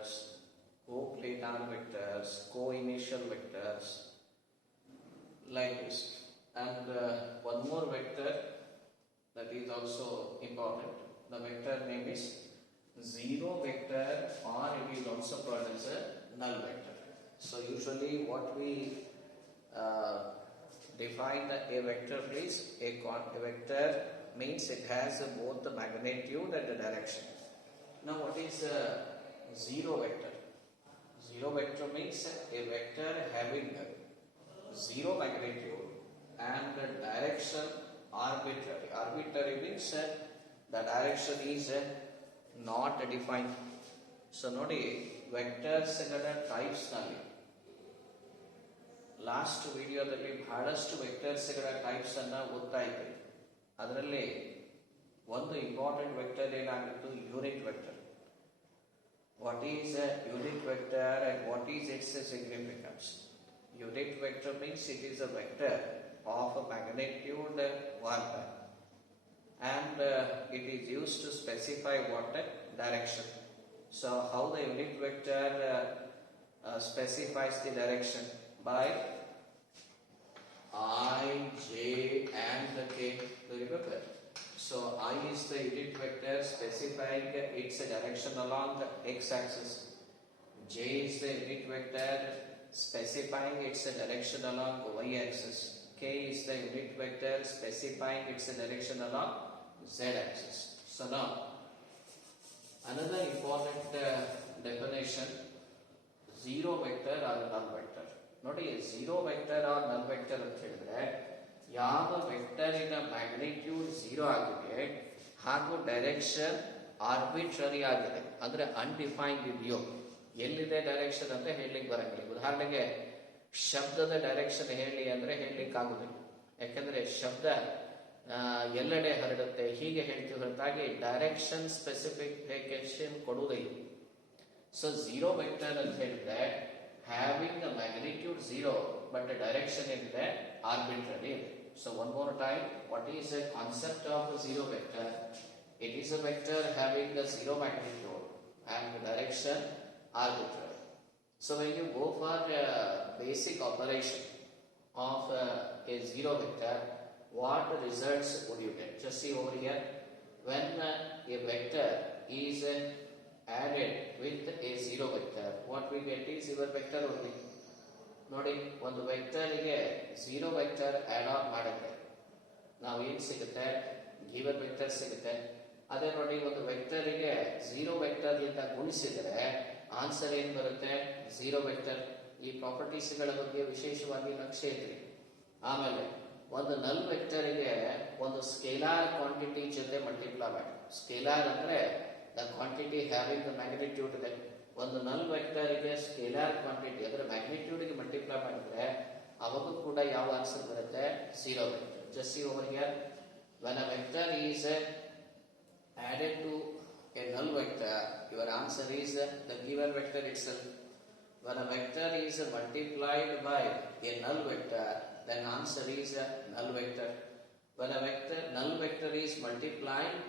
vectors, co-planar vectors, co-initial vectors, like this. And one more vector that is also important. The vector name is zero vector, or it is also called as a null vector. So usually what we define a vector is a vector means it has both the magnitude and the direction. Now what is a zero vector? Zero vector means a vector having zero magnitude and the direction arbitrary. Arbitrary means the direction is not defined. So ನೋಡಿ ವೆಕ್ಟರ್ಸ್ಗಳ ಟೈಪ್ಸ್ನಲ್ಲಿ last ವಿಡಿಯೋದಲ್ಲಿ ಬಹಳಷ್ಟು ವೆಕ್ಟರ್ಸ್ಗಳ types ಅನ್ನ ಓದ್ತಾ ಇದ್ವಿ. ಅದರಲ್ಲಿ ಒಂದು important vector ಏನಾಗಿತ್ತು? Unit vector. What is a unit vector and what is its significance? Unit vector means it is a vector of a magnitude 1 and it is used to specify what direction. So how the unit vector specifies the direction? By I, j and k. Do you remember? So I is the unit vector specifying its direction along the x-axis. J is the unit vector specifying its direction along the y-axis. K is the unit vector specifying its direction along z-axis. So now another important definition, zero vector or null vector. ನೋಡಿ zero vector R ನಲ್ vector ಅಂತ ಹೇಳಿದ್ರೆ ಯಾವ ವೆಕ್ಟರಿನ magnitude zero ಆಗಿದೆ ಹಾಗೂ direction arbitrary ಆಗಿದೆ, ಅಂದ್ರೆ undefined ಇದೆಯೋ. ಎಲ್ಲಿದೆ ಡೈರೆಕ್ಷನ್ ಅಂತ ಹೇಳಲಿಕ್ಕೆ ಬರಂಗಿಲ್ಲ. ಉದಾಹರಣೆಗೆ ಶಬ್ದದ ಡೈರೆಕ್ಷನ್ ಹೇಳಿ ಅಂದ್ರೆ ಹೇಳಲಿಕ್ಕೆ ಆಗುದಿಲ್ಲ, ಯಾಕಂದ್ರೆ ಶಬ್ದ ಎಲ್ಲೆಡೆ ಹರಡುತ್ತೆ ಹೀಗೆ ಹೇಳ್ತೀವಿ ಹೊರತಾಗಿ ಡೈರೆಕ್ಷನ್ ಸ್ಪೆಸಿಫಿಕೇಶನ್ ಕೊಡುವುದಿಲ್ಲ. ಸೊ ಝೀರೋ ವೆಕ್ಟರ್ ಅಂತ ಹೇಳಿದ್ರೆ having the magnitude 0 but the direction in the arbitrary. So one more time, what is the concept of a zero vector? It is a vector having the zero magnitude and the direction arbitrary. So when you go for basic operation of a zero vector, what results would you get? Just see over here, when a vector is added with a zero vector, what we get is your vector only. ನೋಡಿ ಒಂದು ವೆಕ್ಟರ್ಗೆ zero vector add on ಮಾಡಿದ್ರೆ ನಾವು ಏನ್ ಸಿಗುತ್ತೆ? Given vector ಸಿಗುತ್ತೆ. ಅದೇ ನೋಡಿ ಒಂದು ವೆಕ್ಟರ್ಗೆ ಝೀರೋ ವೆಕ್ಟರ್ ಲಿಂದ ಗುಣಿಸಿದರೆ ಆನ್ಸರ್ ಏನ್ ಬರುತ್ತೆ? Zero vector. ಈ ಪ್ರಾಪರ್ಟೀಸ್ ಗಳ ಬಗ್ಗೆ ವಿಶೇಷವಾಗಿ ಲಕ್ಷ್ಯ ಇದ್ರಿ. ಆಮೇಲೆ ಒಂದು ನಲ್ ವೆಕ್ಟರ್ಗೆ ಒಂದು ಸ್ಕೇಲಾರ್ ಕ್ವಾಂಟಿಟಿ ಜೊತೆ ಮಲ್ಟಿಪ್ಲೈ ಮಾಡಿ. ಸ್ಕೇಲಾರ್ ಅಂದ್ರೆ the quantity having the magnitude that ಒಂದು ನಲ್ ವೆಕ್ಟರ್ಗೆ ಸ್ಕೇಲಾರ್ ಕ್ವಾಂಟಿಟಿ ಅದರ ಮ್ಯಾಗ್ನಿಟ್ಯೂಡ್ ಗೆ ಮಲ್ಟಿಪ್ಲೈ ಮಾಡಿದ್ರೆ ಅವಾಗ ಕೂಡ ಯಾವ ಆನ್ಸರ್ ಬರುತ್ತೆ? Zero vector. Just C over here, when a vector is added to a null vector, your answer is the given vector itself. When a vector is multiplied by a null vector, then answer is null vector. When a null vector is multiplied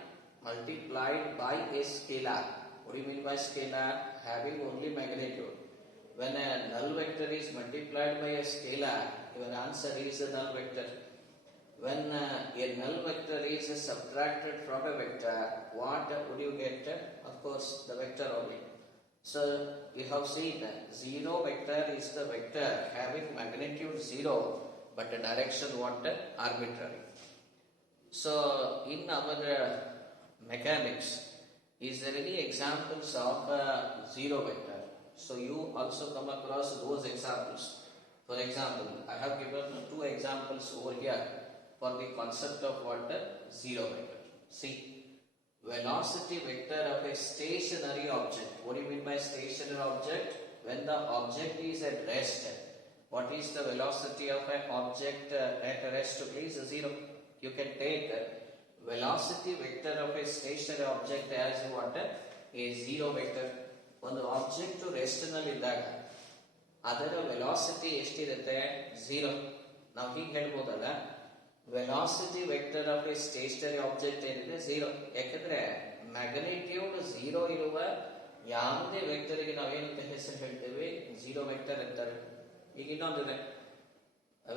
by a scalar. What do you mean by scalar? Having only magnitude. When a null vector is multiplied by a scalar, your answer is a null vector. When a null vector is subtracted from a vector, what would you get? Of course, the vector only. So you have seen zero vector is the vector having magnitude 0 but the direction what? Arbitrary. So in our mechanics, is there any examples of zero vector? So you also come across those examples. For example, I have given two examples over here for the concept of what? Zero vector. See, velocity vector of a stationary object. What do you mean by stationary object? When the object is at rest, what is the velocity of an object at rest? Please, zero. You can take velocity vector of a stationary object as what? A zero vector. ಒಂದು object rest ನಲ್ಲಿ ಇದ್ದಾಗ ಅದರ velocity ಎಷ್ಟಿರುತ್ತೆ? Zero. ನಾವು ಹೀಗೆ ಹೇಳ್ಬೋದಲ್ಲ, velocity vector of a stationary object ಏನಿದೆ? Zero. ಯಾಕಂದ್ರೆ ಮ್ಯಾಗ್ನಿಟ್ಯೂಡ್ ಝೀರೋ ಇರುವ ಯಾವುದೇ ವೆಕ್ಟರ್ಗೆ ನಾವೇನಂತ ಹೆಸರು ಹೇಳ್ತೇವೆ, ಝೀರೋ ವೆಕ್ಟರ್ ಅಂತಾರೆ. ಈಗ ಇನ್ನೊಂದಿದೆ,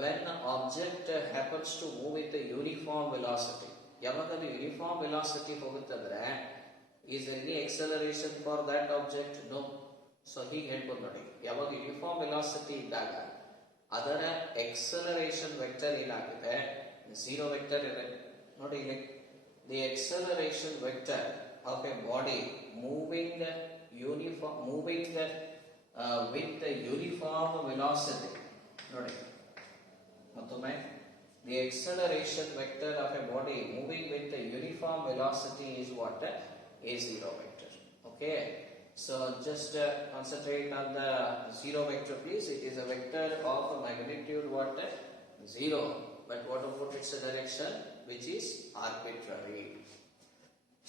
when object happens to move with uniform velocity. ಯಾವಾಗ ಅದು ಯೂನಿಫಾರ್ಮ್ ವೆಲಾಸಿಟಿ ಹೋಗುತ್ತಂದ್ರೆ is any acceleration for that object? No. So ಹೀಗೆ ಹೇಳ್ಬೋದು ನೋಡಿ, ಯಾವಾಗ ಯೂನಿಫಾರ್ಮ್ ವೆಲಾಸಿಟಿ ಇದ್ದಾಗ ಅದರ ಎಕ್ಸಲರೇಷನ್ ವೆಕ್ಟರ್ ಏನಾಗಿದೆ, ಝೀರೋ ವೆಕ್ಟರ್ ಇದೆ. ನೋಡಿ ಇಲ್ಲಿ, the acceleration vector of a body moving with uniform velocity. ನೋಡಿ ಮತ್ತೊಮ್ಮೆ, the acceleration vector of a body moving with uniform velocity is what? A zero vector. Okay, so just concentrate on the zero vector please. It is a vector of a magnitude what? Zero. But what about its direction, which is arbitrary?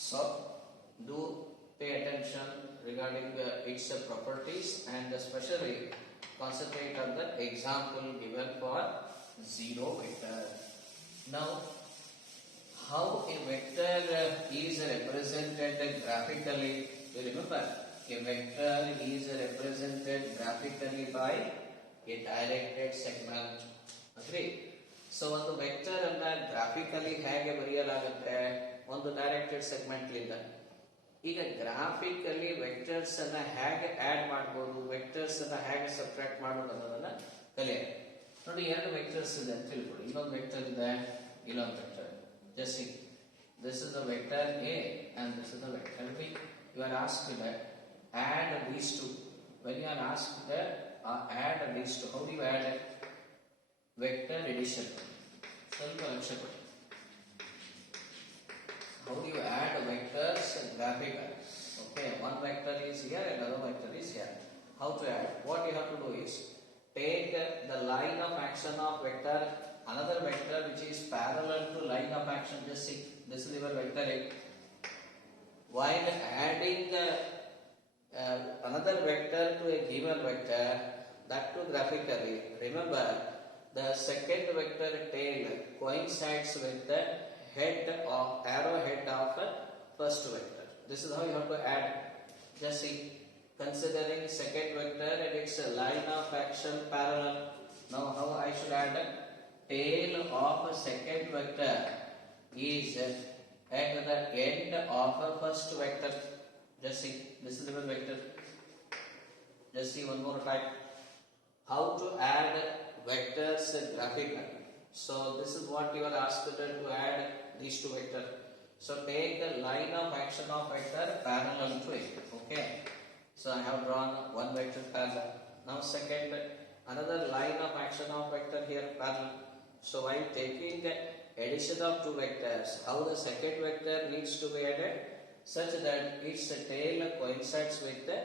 So do pay attention regarding its properties and especially concentrate on the example given for zero vector. Now, how a vector is represented graphically? You remember, a vector is represented graphically by a directed segment. Agree? So ಒಂದು vector ಅನ್ನ graphically ಹೇಗೆ ಬರೆಯಲಾಗುತ್ತೆ? ಒಂದು directed segment ಲಿಂದ. ಈಗ graphically vectors ಅನ್ನ ಹೇಗೆ add ಮಾಡಬಹುದು, vectors ಅನ್ನ ಹೇಗೆ ಸಬ್ಟ್ರಾಕ್ಟ್ ಮಾಡೋದು ಅನ್ನೋದನ್ನ ಕಲಿಯೋಣ. ನೋಡಿ, ಎರಡು ವೆಕ್ಟರ್ಸ್ ಇದೆ ಅಂತ ತಿಳ್ಕೊಳ್ಳಿ. ಇಲ್ಲೊಂದು ವೆಕ್ಟರ್ ಇದೆ, ಇಲ್ಲೊಂದು vector. Just see, this is the vector A and this is the vector B. You are asked to add these two. When you are asked to add these two, how do you add it? Vector addition. How do you add vectors graphically? Okay, one vector is here, another vector is here. How to add? What you have to do is take the line of action of vector, another vector which is parallel to line of action. Just see, this is your vector A. While adding another vector to a given vector, that too graphically, remember the second vector tail coincides with the head of arrow head of first vector. This is how you have to add. Just see, considering second vector and its line of action parallel. Now how I should add? Tail of a second vector is at the end of a first vector. Just see, this is the vector. Just see one more time. How to add vectors graphically. So this is what you are asked to add these two vectors. So take the line of action of vector parallel to it. Okay. So I have drawn one vector parallel. Now second, another line of action of vector here parallel. So while taking addition of two vectors, how the second vector needs to be added such that its tail coincides with the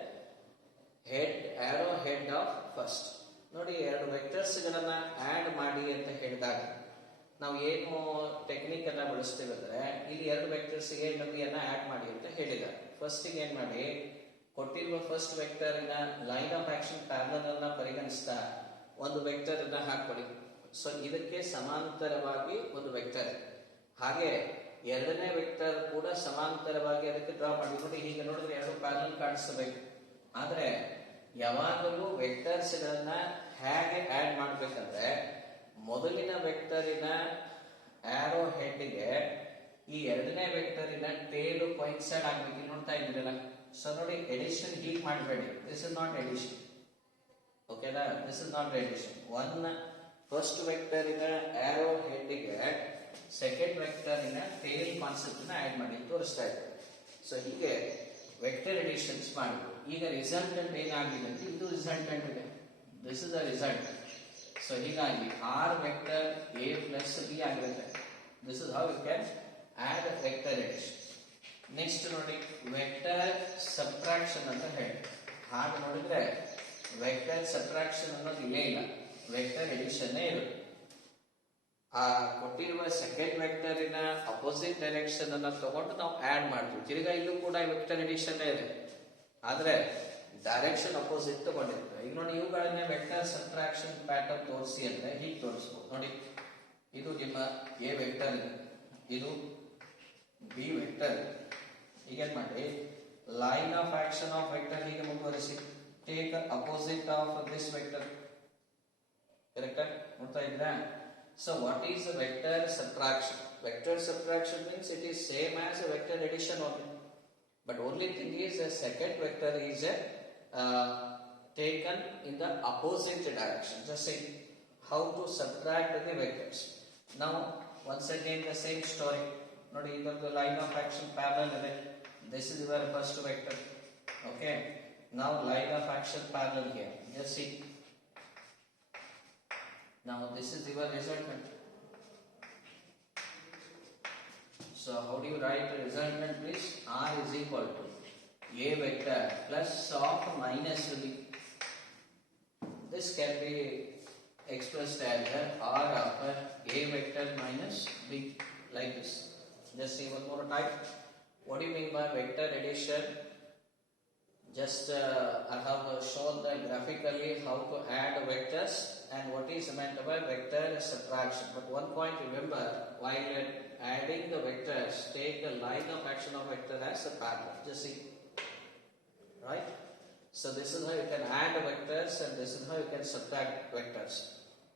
head arrow head of first. ನೋಡಿ, ಎರಡು vectors ಗಳನ್ನ add ಮಾಡಿ ಅಂತ ಹೇಳಿದಾಗ ನಾವು ಏನು technique ಅನ್ನ ಬಳಸ್ತೇವೆ ಅಂದ್ರೆ, ಇಲ್ಲಿ ಎರಡು ವೆಕ್ಟರ್ಸ್ ಗೆ ಡಬ್ಬಿಯನ್ನ ಆಡ್ ಮಾಡಿ ಅಂತ ಹೇಳಿದ್ದಾರೆ. ಫಸ್ಟ್ ಗೆ ಏನ್ ಮಾಡಿ, ಕೊಟ್ಟಿರುವ ಫಸ್ಟ್ ವೆಕ್ಟರಿನ ಲೈನ್ ಆಫ್ ಆಕ್ಷನ್ ಪ್ಯಾರಲಲ್ ಅನ್ನ ಪರಿಗಣಿಸ್ತಾ ಒಂದು ವೆಕ್ಟರ್ ಅನ್ನ ಹಾಕೊಳ್ಳಿ. ಸೊ ಇದಕ್ಕೆ ಸಮಾಂತರವಾಗಿ ಒಂದು ವೆಕ್ಟರ್, ಹಾಗೆ ಎರಡನೇ ವೆಕ್ಟರ್ ಕೂಡ ಸಮಾಂತರವಾಗಿ ಅದಕ್ಕೆ ಡ್ರಾ ಮಾಡಿ. ನೋಡಿ, ಹೀಗೆ ನೋಡಿದ್ರೆ ಎರಡು ಪ್ಯಾರಲಲ್ ಕಾಣಿಸಬೇಕು. ಆದ್ರೆ ಯಾವಾಗಲೂ ವೆಕ್ಟರ್ಸ್ ಗಳನ್ನ ಹೇಗೆ ಆಡ್ ಮಾಡ್ಬೇಕಂದ್ರೆ, ಮೊದಲಿನ ವೆಕ್ಟರಿನ ಆರೋ ಹೆಡ್ಗೆ ಈ ಎರಡನೇ ವೆಕ್ಟರಿನ ಟೇಲು ಕೊಯಿನ್ಸೈಡ್ ಆಗ್ಬೇಕು. ಇಲ್ಲಿ ನೋಡ್ತಾ ಇದ್ದೀರಲ್ಲ. ಸೊ ನೋಡಿ, ಎಡಿಷನ್ ಹೀಗೆ ಮಾಡಬೇಡಿ. This is not addition. ಓಕೆನಾ? This is not addition. One first ವೆಕ್ಟರಿನ ಆರೋ ಹೆಡ್ಗೆ ಸೆಕೆಂಡ್ ವೆಕ್ಟರಿನ ಟೇಲ್ ಕಾನ್ಸೆಪ್ಟ್ ನ ಆಡ್ ಮಾಡಿ ತೋರಿಸ್ತಾ ಇದ್ದಾರೆ. ಸೊ ಹೀಗೆ ವೆಕ್ಟರ್ ಎಡಿಷನ್ಸ್ ಮಾಡಬೇಕು. ಈಗ ರಿಸಲ್ಟೆಂಟ್ ಏನಾಗಿದೆ ಅಂತ, ಇದು ರಿಸಲ್ಟೆಂಟ್ ಇದೆ. This is the result. So ಹೀಗಾಗಿ R vector A plus B ಆಗಿರುತ್ತೆ. This is how you can add vector addition. Next ನೋಡಿ, ವೆಕ್ಟರ್ ಸಬ್ಟ್ರಾಕ್ಷನ್ ಅಂತ ಹೇಳಿ. ಹಾಗೆ ನೋಡಿದ್ರೆ ವೆಕ್ಟರ್ ಸಬ್ಟ್ರಾಕ್ಷನ್ ಅನ್ನೋದು ಇಲ್ಲೇ ಇಲ್ಲ, ವೆಕ್ಟರ್ ಎಡಿಷನ್ ಇರುತ್ತೆ. ಆ ಕೊಟ್ಟಿರುವ ಸೆಕೆಂಡ್ ವೆಕ್ಟರಿನ ಅಪೋಸಿಟ್ ಡೈರೆಕ್ಷನ್ ಅನ್ನ ತಗೊಂಡು ನಾವು ಆಡ್ ಮಾಡ್ತೀವಿ. ತಿರ್ಗಾ ಇಲ್ಲೂ ಕೂಡ ವೆಕ್ಟರ್ ಎಡಿಷನ್ ಇದೆ, ಆದ್ರೆ ಡೈರೆಕ್ಷನ್ ಅಪೋಸಿಟ್ ತಗೊಂಡಿರ್ತೀವಿ. ಈಗ ನೋಡಿ, ಇವುಗಳನ್ನೇ ವೆಕ್ಟರ್ ಸಬ್ಟ್ರಾಕ್ಷನ್ ಪ್ಯಾಟರ್ನ್ ತೋರಿಸಿ ಅಂದ್ರೆ ಹೀಗೆ ತೋರಿಸ್ಬೋದು. ನೋಡಿ, ಇದು ನಿಮ್ಮ ಎ ವೆಕ್ಟರ್ ಇದೆ, ಇದು ಬಿ ವೆಕ್ಟರ್. ಈಗೇನ್ ಮಾಡಿ, line of action of vector ಹೀಗೆ ಮುಂದುವರಿಸಿ. Take opposite of this vector. ಕರೆಕ್ಟಾ? ನೋಡ್ತಾ ಇದ್ರಾ? So what is a vector subtraction? Vector subtraction means it is same as a vector addition only. But only thing is a second vector is taken in the opposite direction. Just see how to subtract the vectors. Now once again the same story. Nodi idondu line of action parallel ide. This is your first vector. Okay. Now line of action parallel here. Just see. Now this is your resultant. So how do you write the resultant, please? R is equal to A vector plus of minus B. This can be expressed as R of A vector minus B, like this. Just see one more time. What do you mean by vector addition? Just I have shown that graphically how to add vectors and what is meant by vector subtraction. But one point remember, while adding the vectors, take the line of action of vector as a parallel. Just see, right? So this is how you can add vectors and this is how you can subtract vectors.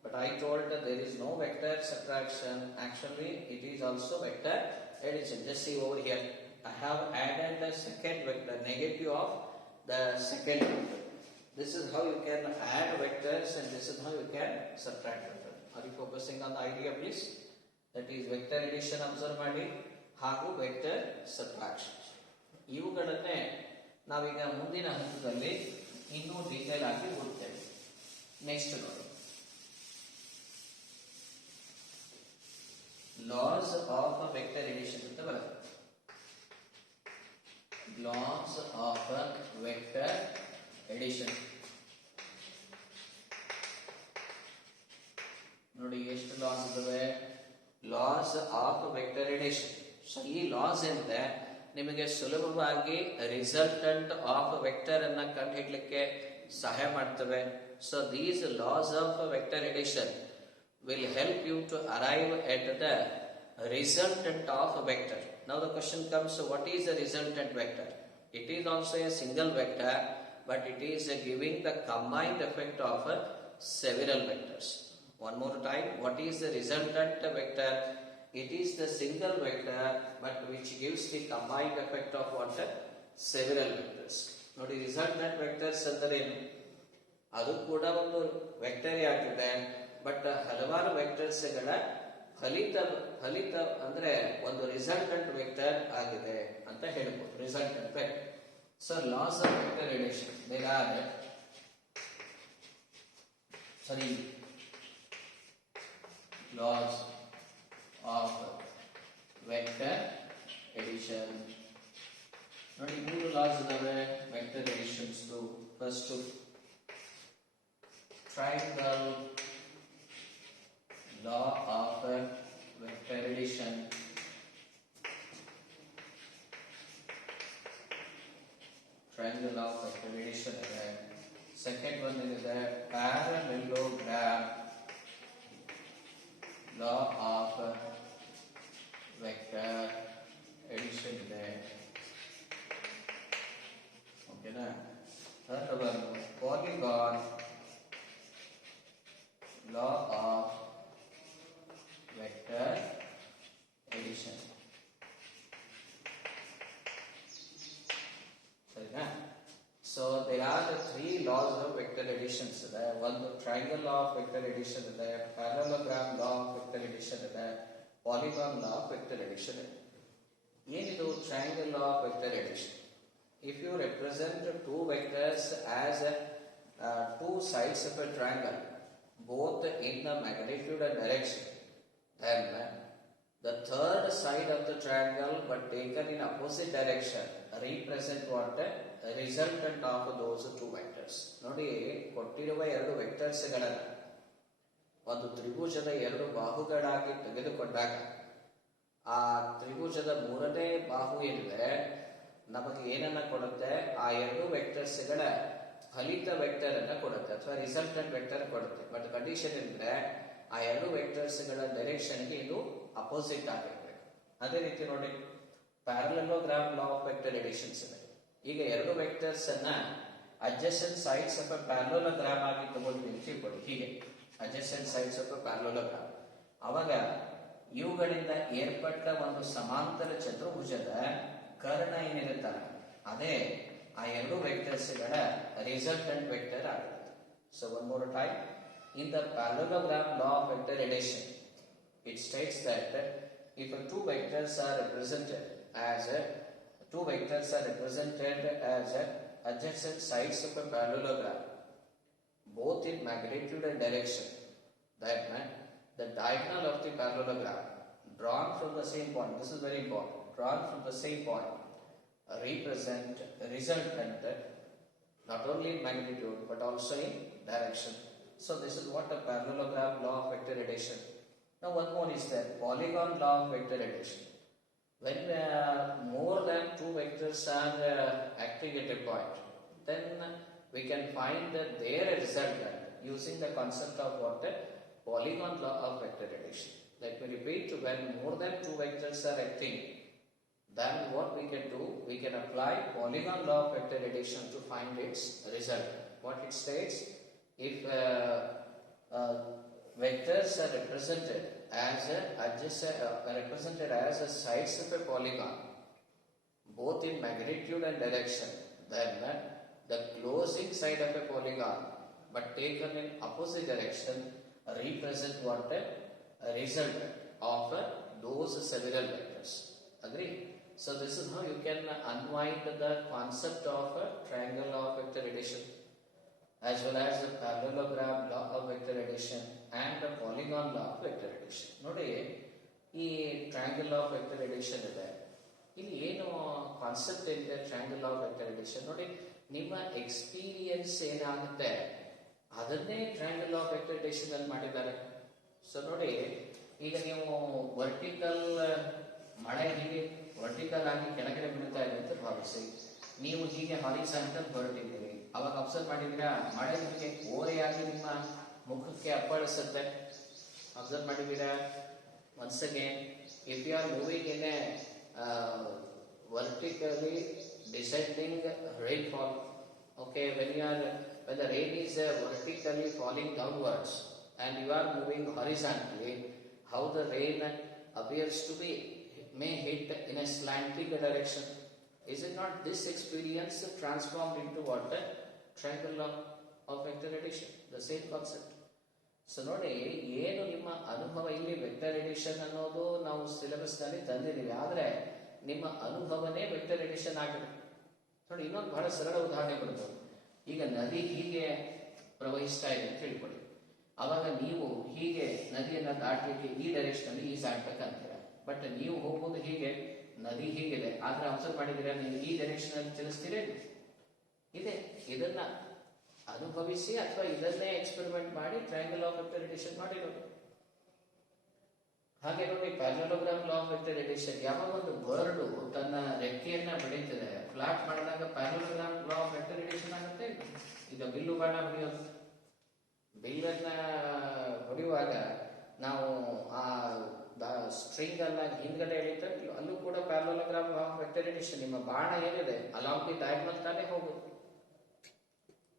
But I told that there is no vector subtraction. Actually, it is also vector addition. Just see over here. I have added the second vector, negative of the second vector. This is how you can add vectors and this is how you can subtract vectors. Are you focusing on the idea, please? That is vector addition observe ಮಾಡಿ ಹಾಗೂ vector subtraction. ಇವುಗಳನ್ನೇ ನಾವೀಗ ಮುಂದಿನ ಹಂತದಲ್ಲಿ ಇನ್ನೂ detail ಆಗಿ ಓದ್ತೇವೆ. Next ನೋಡಿ, laws of vector addition ಅಂತ ಬರುತ್ತೆ. Laws of vector addition. ನೋಡಿ ಎಷ್ಟು ಲಾಸ್ ಇದಾವೆ. Laws of vector addition. So ಈ ಲಾಸ್ ಎಂದ್ರೆ ನಿಮಗೆ ಸುಲಭವಾಗಿ ರಿಸಲ್ಟೆಂಟ್ ಆಫ್ ವೆಕ್ಟರ್ ಅನ್ನ ಕಂಡುಹಿಡಲಿಕ್ಕೆ ಸಹಾಯ ಮಾಡ್ತವೆ. So these laws of vector addition will help you to arrive at the resultant of a vector. Now the question comes, so what is the resultant vector? It is also a single vector, but it is giving the combined effect of several vectors. One more time, what is the resultant vector? It is the single vector, but which gives the combined effect of what? Several vectors. Now the resultant vectors ಅಂದರೆ ಏನು? ಅದು ಕೂಡ ಒಂದು vector ಆಗಿದೆ, but ಹಲವಾರು ವೆಕ್ಟರ್ಸ್ಗಳ ಫಲಿತ ಅಂದ್ರೆ ಒಂದು resultant vector ಆಗಿದೆ ಅಂತ ಹೇಳ್ಬೋದು. Resultant vector. So laws of vector addition, there are laws of vector addition. ನೋಡಿ ಮೂರು ಲಾಸ್ ಇದಾವೆ vector editions. First triangle law of vector addition. Triangle of vector addition ಇದೆ. ಸೆಕೆಂಡ್ ಒನ್ ಏನಿದೆ, parallelogram law of vector addition ಇದೆ. ಓಕೆನಾ? Third one polygon law of vector addition. ಸರಿನಾ? So there are the three laws of vector additions ಇದೆ. ಒಂದು triangle law of vector addition ಇದೆ, parallelogram law of vector addition ಇದೆ, polygon law of vector addition ಇದೆ. ಏನಿದು triangle law of vector addition? If you represent two vectors as two sides of a triangle, both in the magnitude and direction, then the third side of the triangle but taken in opposite direction represent what? A resultant of those two vectors. ನೋಡಿ, ಕೊಟ್ಟಿರುವ ಎರಡು vectors ಗಳನ್ನ ಒಂದು ತ್ರಿಭುಜದ ಎರಡು ಬಾಹುಗಳಾಗಿ ತೆಗೆದುಕೊಂಡಾಗ ಆ ತ್ರಿಭುಜದ ಮೂರನೇ ಬಾಹು ಏನಿದೆ ನಮಗೆ ಏನನ್ನ ಕೊಡುತ್ತೆ? ಆ ಎರಡು ವೆಕ್ಟರ್ಸ್ ಗಳ ಫಲಿತ ವೆಕ್ಟರ್ ಅನ್ನ ಕೊಡುತ್ತೆ ಅಥವಾ ರಿಸಲ್ಟೆಂಟ್ ವೆಕ್ಟರ್ ಕೊಡುತ್ತೆ. ಬಟ್ ಕಂಡೀಷನ್ ಅಂದ್ರೆ ಆ ಎರಡು ವೆಕ್ಟರ್ಸ್ ಗಳ ಡೈರೆಕ್ಷನ್ಗೆ ಇದು ಅಪೋಸಿಟ್ ಆಗಿರ್ಬೇಕು. ಅದೇ ರೀತಿ ನೋಡಿ, parallelogram law of vector additions ಇದೆ. ಈಗ ಎರಡು ವೆಕ್ಟರ್ಸ್ ಅನ್ನ adjacent sides of a parallelogram ಆಗಿ ತಗೊಳ್ತೀವಿ ತಿಳ್ಕೊಳ್ಳಿ. ಹೀಗೆ adjacent sides of a parallelogram, ಅವಾಗ ಇವುಗಳಿಂದ ಏರ್ಪಟ್ಟ ಒಂದು ಸಮಾಂತರ ಚತುರ್ಭುಜದ ಕರ್ಣ ಏನಿರುತ್ತಲ್ಲ ಅದೇ ಆ ಎರಡು ವೆಕ್ಟರ್ಸ್ಗಳ ರಿಸಲ್ಟೆಂಟ್ ವೆಕ್ಟರ್ ಆಗುತ್ತೆ. So one more time, in the parallelogram law of vector addition, it states that if two vectors are represented as adjacent sides of a parallelogram, both in magnitude and direction, that meant the diagonal of the parallelogram drawn from the same point, this is very important, drawn from the same point, represent resultant not only in magnitude but also in direction. So this is what a parallelogram law of vector addition. Now one more is there, polygon law of vector addition. When more than two vectors are acting at a point, then we can find their resultant using the concept of what? Polygon law of vector addition. Let me repeat, when more than two vectors are acting, then what we can do? We can apply polygon law of vector addition to find its result. What it states, if vectors are represented as a sides of a polygon, both in magnitude and direction, then the closing side of a polygon but taken in opposite direction represent what? A result of those several vectors. Agree? So this is how you can unwind the concept of a triangle law of vector addition, as well as the parallelogram law of vector addition and the polygon law of vector addition. ನೋಡಿ, ಈ triangle law of vector addition ಇದೆ. ಇಲ್ಲಿ ಏನು concept ಏನಿದೆ triangle law of vector addition? ನೋಡಿ, ನಿಮ್ಮ experience ಏನಾಗುತ್ತೆ ಅದನ್ನೇ triangle law of vector addition ಅಲ್ಲಿ ಮಾಡಿದ್ದಾರೆ. ಸೊ ನೋಡಿ, ಈಗ ನೀವು ವರ್ಟಿಕಲ್ ಮಳೆ ಹೀಗೆ ವರ್ಟಿಕಲ್ ಆಗಿ ಕೆಳಗಡೆ ಬೀಳ್ತಾ ಇದೆ ಅಂತ ಭಾವಿಸಿ, ನೀವು ಹೀಗೆ ಹಾರಿಸಾಂಟಲ್ ಹೊರಟಿದ್ದೀರಿ, ಅವಾಗ ಅಬ್ಸರ್ವ್ ಮಾಡಿದ್ದೀರಾ ಮಳೆ ನಿಮಗೆ ಓರೆಯಾಗಿ ನಿಮ್ಮ ಮುಖಕ್ಕೆ ಅಪ್ಪಳಿಸುತ್ತೆ. ಅಬ್ಸರ್ವ್ ಮಾಡಿದ್ದೀರಾ? Once again, if you are moving in a vertically descending rainfall, okay, when the rain is vertically falling downwards and you are moving horizontally, how the rain appears to be may hit in a slanting direction. Is it not this experience transformed into what? Triangle law of vector addition, the same concept. So ನೋಡಿ, ಏನು ನಿಮ್ಮ ಅನುಭವ ಇಲ್ಲಿ vector edition ಅನ್ನೋದು ನಾವು syllabus ನಲ್ಲಿ ತಂದಿದ್ದೀವಿ, ಆದ್ರೆ ನಿಮ್ಮ ಅನುಭವನೇ ವೆಕ್ಟರ್ ಎಡಿಷನ್ ಆಗಿದೆ. ನೋಡಿ, ಇನ್ನೊಂದು ಬಹಳ ಸರಳ ಉದಾಹರಣೆ ಬರುತ್ತೆ. ಈಗ ನದಿ ಹೀಗೆ ಪ್ರವಹಿಸ್ತಾ ಇದೆ ಅಂತ ತಿಳ್ಕೊಳ್ಳಿ. ಅವಾಗ ನೀವು ಹೀಗೆ ನದಿಯನ್ನ ದಾಟಲಿಕ್ಕೆ ಈ ಡೈರೆಕ್ಷನ್ ಅಲ್ಲಿ ಈಜಾಡ್ಬೇಕಂತೀರ. ಬಟ್ ನೀವು ಹೋಗೋದು ಹೀಗೆ, ನದಿ ಹೀಗಿದೆ, ಆದ್ರೆ ಅಬ್ಸರ್ವ್ ಮಾಡಿದ್ರೆ ನೀವು ಈ ಡೈರೆಕ್ಷನ್ ಅಲ್ಲಿ ಚಲಿಸ್ತೀರೇ ಇದೆ. ಇದನ್ನ ಅನುಭವಿಸಿ ಅಥವಾ ಇದನ್ನೇ ಎಕ್ಸ್ಪೆರಿಮೆಂಟ್ ಮಾಡಿ ಟ್ರಯಾಂಗಲ್ ಆಫ್ ವೆಕ್ಟರ್ ಎಡಿಷನ್ ಮಾಡಿರೋದು. ಹಾಗೆ ನೋಡಿ, parallelogram law of vector addition, ಯಾವಾಗ ಒಂದು ಬರ್ಡ್ ತನ್ನ ರೆಕ್ಕೆಯನ್ನ ಬೆಳೀತದೆ, ಫ್ಲಾಟ್ ಮಾಡಿದಾಗ parallelogram law of vector addition ಆಗುತ್ತೆ. ಈಗ ಬಿಲ್ಲು ಬಾಣ ಹೊಡೆಯೋದು, ಬಿಲ್ಲನ್ನ ಹೊಡೆಯುವಾಗ ನಾವು ಆ ಸ್ಟ್ರಿಂಗ್ ಅನ್ನ ಹಿಂದ್ಗಡೆ ಎಳಿತಾರೆ, ಅಲ್ಲೂ ಕೂಡ parallelogram law of vector addition. ನಿಮ್ಮ ಬಾಣ ಏನಿದೆ ಅಲಾಂಗ್ ದಿ ಡಯಾಗ್ನಲ್ ತಾನೇ ಹೋಗುದು.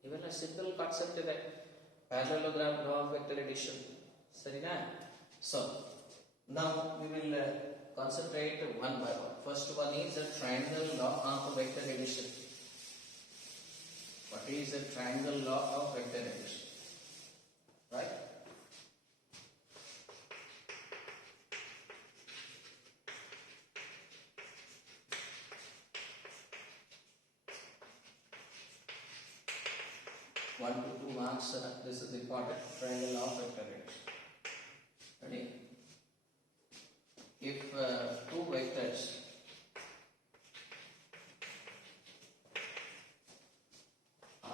ಇವೆಲ್ಲ ಸಿಂಪಲ್ ಕಾನ್ಸೆಪ್ಟ್ ಇದೆ parallelogram law of vector addition. ಸರಿನಾ? So now we will concentrate one by one. First one is the triangle law of vector addition. What is the triangle law of vector addition? Right? One to 2 marks. This is important. Triangle law of vector addition. Ready? If two vectors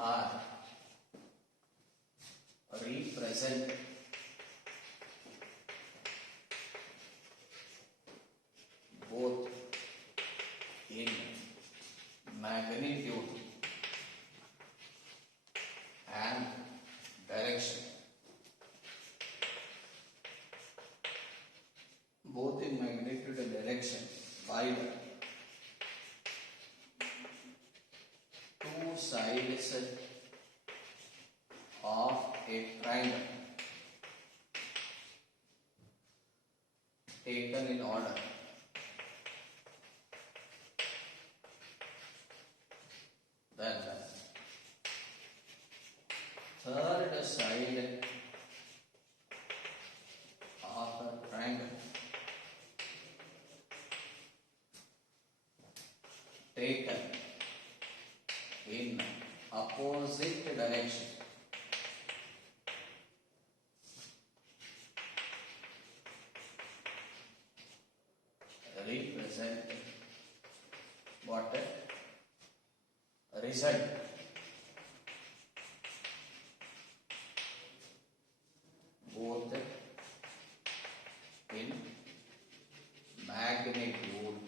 are represent both in magnitude and direction, both in magnitude and direction by the sides of a triangle taken in order. Then third side of a triangle taken in opposite direction represent what? Result. Both in magnitude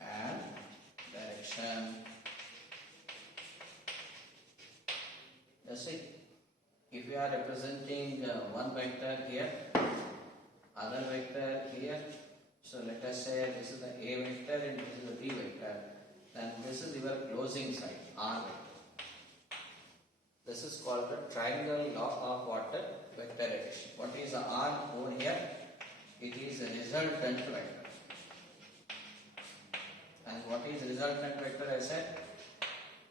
and direction. That's it. If you are representing one vector here, other vector here, so let us say this is the A vector and this is the B vector, then this is your closing side, R vector. This is called the triangle law of what? Vector addition. What is the R over here? It is a resultant vector. And what is resultant vector? I said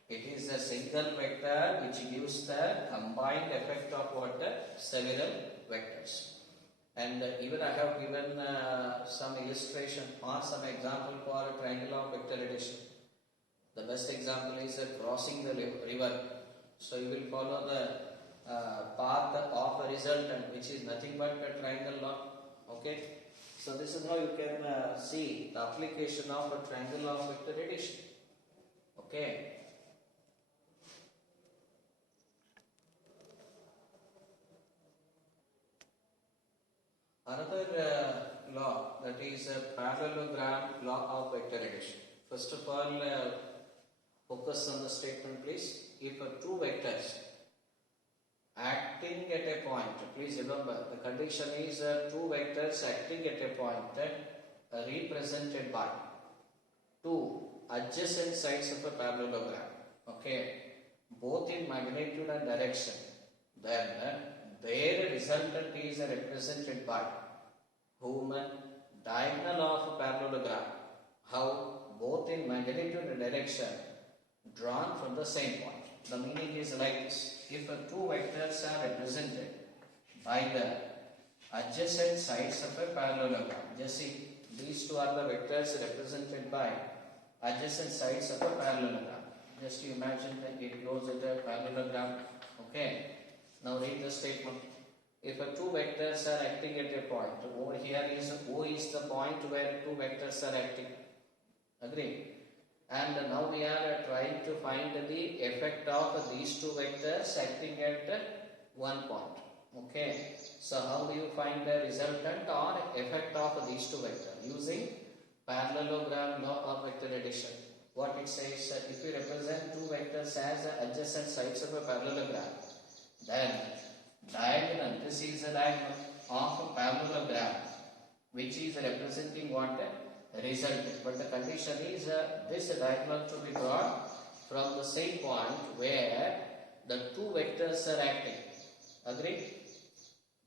it is a single vector which gives the combined effect of what? Several vectors. And even I have given some illustration or some example for a triangle of vector addition. The best example is crossing the river. So you will follow the path of a resultant, which is nothing but a triangle law. Okay. So this is how you can see the application of a triangle of vector addition. Okay. Another law, that is a parallelogram law of vector addition. First of all, focus on the statement, please. If two vectors acting at a point, please remember the condition is two vectors acting at a point represented by two adjacent sides of a parallelogram, okay, both in magnitude and direction, then their resultant is represented by whom? Diagonal of a parallelogram. How? Both in magnitude and direction drawn from the same point. The meaning is like this. If two vectors are represented by the adjacent sides of a parallelogram, just see, these two are the vectors represented by adjacent sides of a parallelogram. Just imagine that it goes at a parallelogram. Okay. Now read the statement. If two vectors are acting at a point, over here is O is the point where two vectors are acting. Agree? And now we are trying to find the effect of these two vectors acting at one point. Okay. So how do you find the resultant or effect of these two vectors? Using parallelogram law of vector addition. What it says, if we represent two vectors as adjacent sides of a parallelogram, then diagonal, this is a diagonal of a parallelogram which is representing what? Resultant. But the condition is this diagonal to be drawn from the same point where the two vectors are acting. Agree?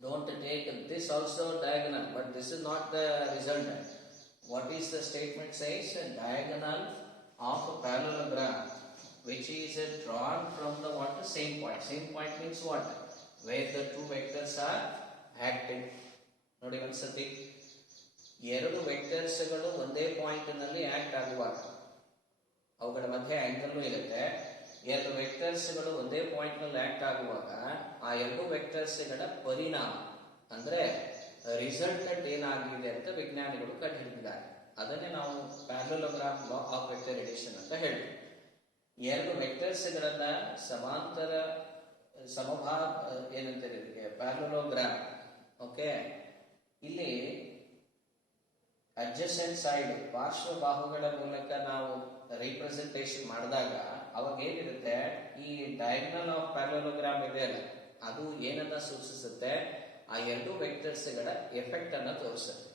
Don't take this also diagonal, but this is not the resultant. What is the statement says? Diagonal of a parallelogram which is drawn from the what? Same point. Same point means what? Where the two vectors are acting. ನೋಡಿ ಒಂದ್ಸತಿ ಎರಡು ವೆಕ್ಟರ್ಸ್ಗಳು ಒಂದೇ point ನಲ್ಲಿ act ಆಗುವಾಗ ಅವುಗಳ ಮಧ್ಯೆ angle ಇರುತ್ತೆ. ಎರಡು ವೆಕ್ಟರ್ಸ್ಗಳು ಒಂದೇ ಪಾಯಿಂಟ್ ನಲ್ಲಿ ಆಕ್ಟ್ ಆಗುವಾಗ ಆ ಎರಡು ವೆಕ್ಟರ್ಸ್ಗಳ ಪರಿಣಾಮ ಅಂದ್ರೆ ರಿಸಲ್ಟೆಂಟ್ ಏನಾಗಿದೆ ಅಂತ ವಿಜ್ಞಾನಿಗಳು ಕಂಡುಹಿಡಿದಿದ್ದಾರೆ. ಅದನ್ನೇ ನಾವು parallelogram law of vector addition ಅಂತ ಹೇಳ್ತೀವಿ. ಎರಡು ವೆಕ್ಟರ್ಸ್ಗಳನ್ನ ಸಮಾಂತರ ಸಮಭಾಗ ಏನಂತಾರೆ ಇದಕ್ಕೆ? ಪ್ಯಾರಲೋಗ್ರಾಮ್. ಓಕೆ. ಇಲ್ಲಿ ಅಡ್ಜಸೆಂಟ್ ಸೈಡ್ ಪಾರ್ಶ್ವ ಬಾಹುಗಳ ಮೂಲಕ ನಾವು ರಿಪ್ರೆಸೆಂಟೇಷನ್ ಮಾಡಿದಾಗ ಅವಾಗ ಏನಿರುತ್ತೆ, ಈ ಡಯಾಗ್ನಲ್ ಆಫ್ ಪ್ಯಾರಲೋಗ್ರಾಮ್ ಇದೆ ಅಲ್ಲ, ಅದು ಏನನ್ನ ಸೂಚಿಸುತ್ತೆ? ಆ ಎರಡು ವೆಕ್ಟರ್ಸ್ಗಳ ಎಫೆಕ್ಟ್ ಅನ್ನ ತೋರಿಸುತ್ತೆ.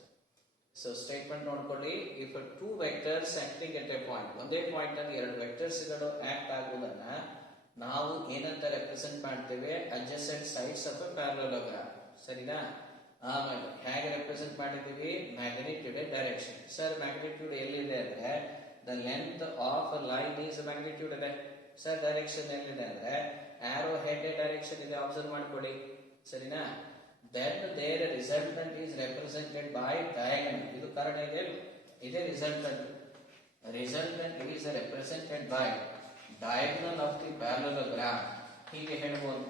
ಸೊ ಸ್ಟೇಟ್ಮೆಂಟ್ ನೋಡ್ಕೊಳ್ಳಿ, if two vectors acting at a point, ಒಂದೇ ಪಾಯಿಂಟ್ ಅಲ್ಲಿ ಎರಡು ವೆಕ್ಟರ್ಸ್ ಗಳು ಆಕ್ಟ್ ಆಗುವುದನ್ನ ನಾವು ಏನಂತ ರೆಪ್ರೆಸೆಂಟ್ ಮಾಡ್ತೇವೆ, adjacent sides of A parallelogram. ಸರಿನಾ? ಆಮೇಲೆ ಹೇಗೆ ರೆಪ್ರೆಸೆಂಟ್ ಮಾಡಿದ್ದೀವಿ, ಮ್ಯಾಗ್ನಿಟ್ಯೂಡ್ ಡೈರೆಕ್ಷನ್. ಸರ್ ಮ್ಯಾಗ್ನಿಟ್ಯೂಡ್ ಎಲ್ಲಿದೆ ಅಂದ್ರೆ the length of line is magnitude ಇದೆ. ಸರ್ ಡೈರೆಕ್ಷನ್ ಎಲ್ಲಿದೆ ಅಂದ್ರೆ ಆರೋ ಹೆಡ್ ಡೈರೆಕ್ಷನ್ ಇದೆ, ಅಬ್ಸರ್ವ್ ಮಾಡ್ಕೊಳ್ಳಿ. ಸರಿನಾ? then their resultant is represented by diagonal. ಇದು ಕಾರಣ ಇದೆ, ಇದೇ resultant is represented by diagonal of the parallelogram. ಹೀಗೆ ಹೇಳ್ಬೋದು,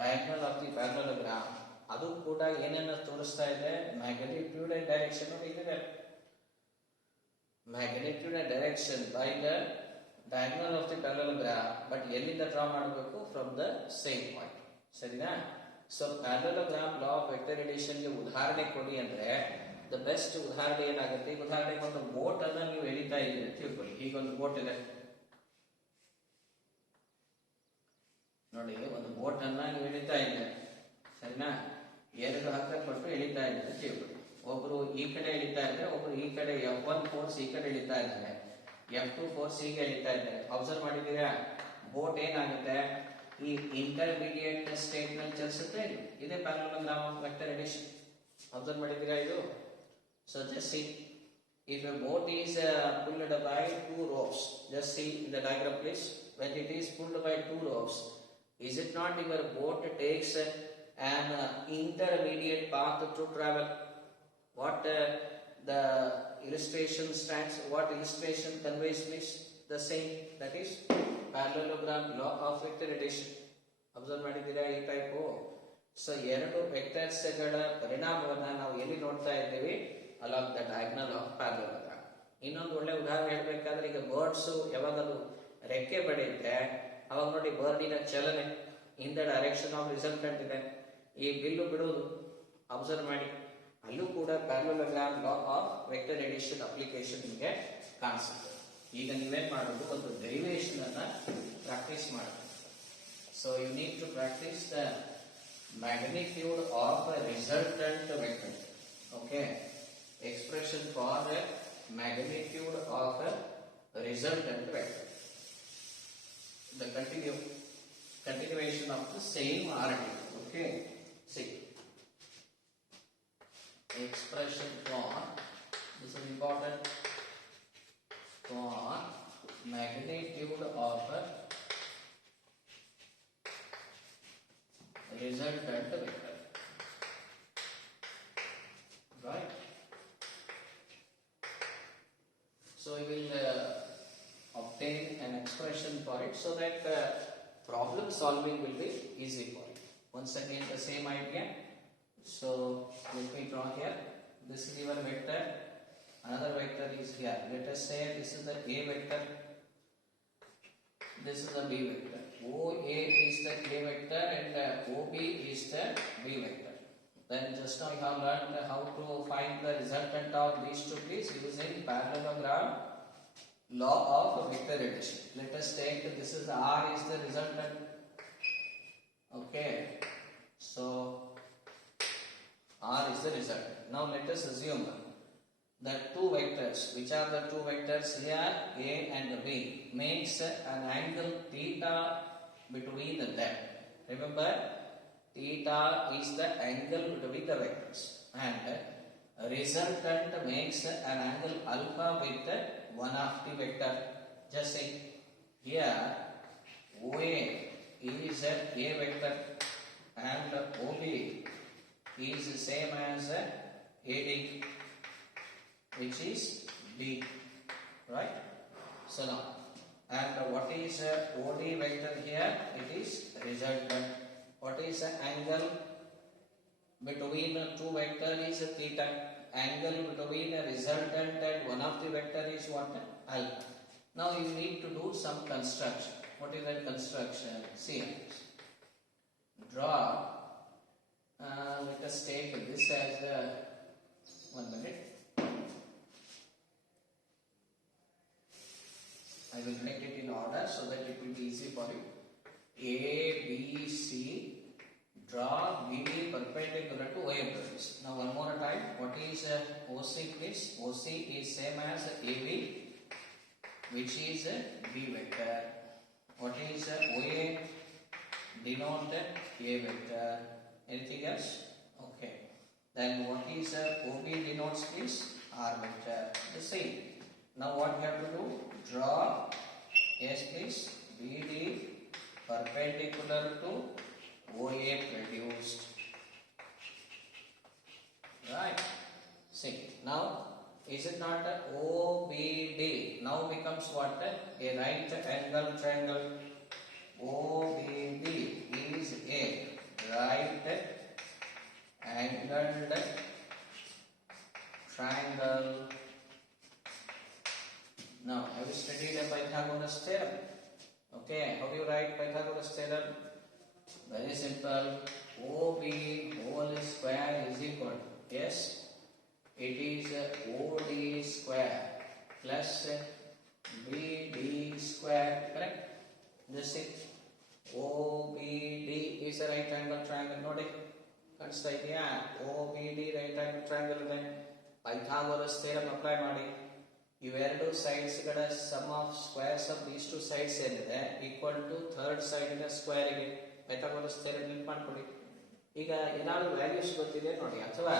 diagonal of the parallelogram. ಅದು ಕೂಡ ಏನನ್ನ ತೋರಿಸ್ತಾ ಇದೆ, ಮ್ಯಾಗ್ನಿಟ್ಯೂಡ್ ಅಂಡ್ ಡೈರೆಕ್ಷನ್ ಇದೆ. Magnitude and direction by the diagonal of the parallelogram, but ಎಲ್ಲಿಂದ ಡ್ರಾ ಮಾಡಬೇಕು, ಫ್ರಮ್ ದ ಸೇಮ್ ಪಾಯಿಂಟ್. ಸರಿನಾ? So parallelogram law of vector addition ಗೆ ಉದಾಹರಣೆ ಕೊಡಿ ಅಂದ್ರೆ ದ ಬೆಸ್ಟ್ ಉದಾಹರಣೆ ಏನಾಗುತ್ತೆ, ಉದಾಹರಣೆಗೆ ಒಂದು ಬೋಟ್ ಅನ್ನ ನೀವು ಎಳಿತಾ ಇದ್ದೀರಿ ತಿಳ್ಕೊಳ್ಳಿ. ಹೀಗೊಂದು ಬೋಟ್ ಇದೆ ನೋಡಿ, ಒಂದು ಬೋಟ್ ಅನ್ನ ನೀವು ಎಳಿತಾ ಇದ್ದೀರಿ. ಸರಿನಾ? ಎರಡು ಹಗ್ಗಪಟ್ಟು ಎಳಿತಾ ಇದ್ದಾರೆ ತಿಳ್ಕೊಳ್ಳಿ. ಒಬ್ರು ಈ ಕಡೆ ಎಳಿತಾ ಇದ್ದಾರೆ, ಒಬ್ರು ಈ ಕಡೆ F1 ಫೋರ್ಸ್ ಈ ಕಡೆ ಎಳಿತಾ ಇದ್ದಾರೆ, F2 ಫೋರ್ಸ್ ಹೀಗೆ ಎಳಿತಾ ಇದ್ದಾರೆ. ಅಬ್ಸರ್ವ್ ಮಾಡಿದ್ದೀರಾ? ಬೋಟ್ ಏನಾಗುತ್ತೆ, ಈ ಇಂಟರ್ಮೀಡಿಯೇಟ್ ಸ್ಟೇಟ್ ನಲ್ಲಿ ಚಲಿಸುತ್ತೆ. ಇದೇ parallelogram of vector addition. Observe ಮಾಡಿದ್ದೀರಾ ಇದು? So just see, if a boat is pulled by two ropes, just see in the diagram please. When it is pulled by two ropes, is it not your boat takes an intermediate path to travel? What the illustration stands, what illustration conveys means the same, that is parallelogram law of vector addition. Observe ಮಾಡಿದ್ದೀರಾ ಈ type? So ಎರಡು vectors ಗಳ ಪರಿಣಾಮವನ್ನ ನಾವು ಎಲ್ಲಿ ನೋಡ್ತಾ ಇದ್ದೀವಿ, along the diagonal of parallelogram. ಇನ್ನೊಂದು ಒಳ್ಳೆ ಉದಾಹರಣೆ ಹೇಳ್ಬೇಕಾದ್ರೆ, ಈಗ ಬರ್ಡ್ಸ್ ಯಾವಾಗಲೂ ರೆಕ್ಕೆ ಬಡಿಯುತ್ತೆ, ಅವಾಗ ನೋಡಿ ಬರ್ಡಿನ ಚಲನೆ in the direction of resultant ಇದೆ. ಈ ಬಿಲ್ಲು ಬಿಡುವುದು ಅಬ್ಸರ್ವ್ ಮಾಡಿ, ಅಲ್ಲೂ ಕೂಡ parallelogram law of vector addition application ನಿಮಗೆ ಕಾಣಿಸುತ್ತೆ. ಈಗ ನೀವೇನ್ ಮಾಡೋದು, ಒಂದು ಡೆರಿವೇಶನ್ ಅನ್ನ ಪ್ರಾಕ್ಟೀಸ್ ಮಾಡಬೇಕು. So you need to practice the magnitude of resultant vector. Okay, expression for magnitude of resultant vector. The continuation of the same article. Okay, see, expression for, this is important, for magnitude of resultant vector. Right? So we will obtain an expression for it, so that problem solving will be easy for you. Once again the same idea. So let me draw here. This is your vector, another vector is here. Let us say this is the A vector, this is the B vector. OA is the A vector and OB is the B vector. Then just now you have learned how to find the resultant of these two keys using parallelogram law of vector addition. Let us take this is R is the resultant. Okay, so R is the resultant. Now let us assume that two vectors, which are the two vectors here, A and B, makes an angle theta between them. Remember, theta is the angle between the vectors, and resultant makes an angle alpha with one of the vector. Just say here OA is A vector and OB is same as AD, which is B, right? So now, and what is OD vector here? It is resultant. What is the angle between two vector is theta. Angle between a resultant and one of the vector is what? Alpha. Now you need to do some construction. What is that construction? See, draw. Let us take this as 1 minute. I will make it in order so that it will be easy for you. A, B, C. Draw BD perpendicular to OA please. Now one more time. What is OC please? OC is same as AB, which is B vector. What is OA? Denote A vector. Anything else? Okay. Then what is OB denotes please? R vector. The same. Now what we have to do? Draw, yes please, BD perpendicular to OA produced. Right. See, now is it not OBD? Now becomes what? A right angle triangle. OBD is a right angled triangle. Now, have you studied a Pythagoras theorem? Okay, how do you write Pythagoras theorem? Very simple. OB whole square is equal to, yes, it is OD square plus BD square, correct? Just see, OBD is a right angle triangle. Nodi, ಕಾಣಿಸ್ತಾ ಇದೆಯಾ? OBD right angle triangle ಇದೆ. Pythagoras theorem apply ಮಾಡಿ. ಇವೆರಡು sides ಗಳ sum of squares of these two sides ಏನಿದೆ equal to third side ನ square ಗೆ. Pythagoras theorem ನೆನಪು ಮಾಡ್ಕೊಳ್ಳಿ. ಈಗ ಏನಾದ್ರು ವ್ಯಾಲ್ಯೂಸ್ ಗೊತ್ತಿದೆ ನೋಡಿ, ಅಥವಾ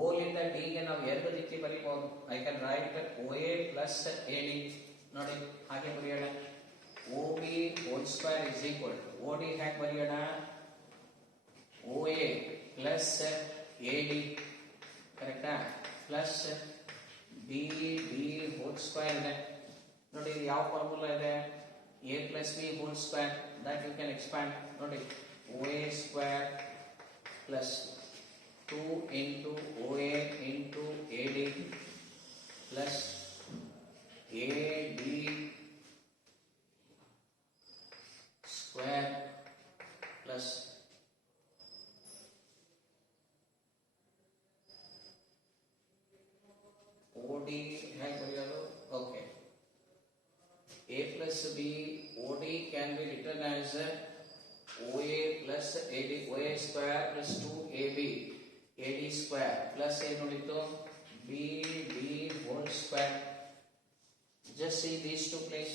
O ಲಿಂದ D ಗೆ ನಾವು ಎರಡು ರೀತಿ ಬರೀಬಹುದು. I can write OA plus AD. ನೋಡಿ ಹಾಗೆ ಬರೆಯೋಣ. OB whole square is equal to OD ಹೇಗೆ ಬರೆಯೋಣ? OA ಪ್ಲಸ್ AD, ಕರೆಕ್ಟಾ? ಪ್ಲಸ್ BD whole square ಇದೆ. ನೋಡಿ ಇದು ಯಾವ ಫಾರ್ಮುಲಾ ಇದೆ? A plus B whole square. That you can expand. ನೋಡಿ OA square plus 2 into OA into AD plus AD square plus OD ಹೇಗೆ ಬರೆಯೋದು? Okay, A plus B, OD can be written as OA plus AD, OA square plus 2AB, AD square plus ಏನು ಉಳಿತು? BD whole square. Just see these two place.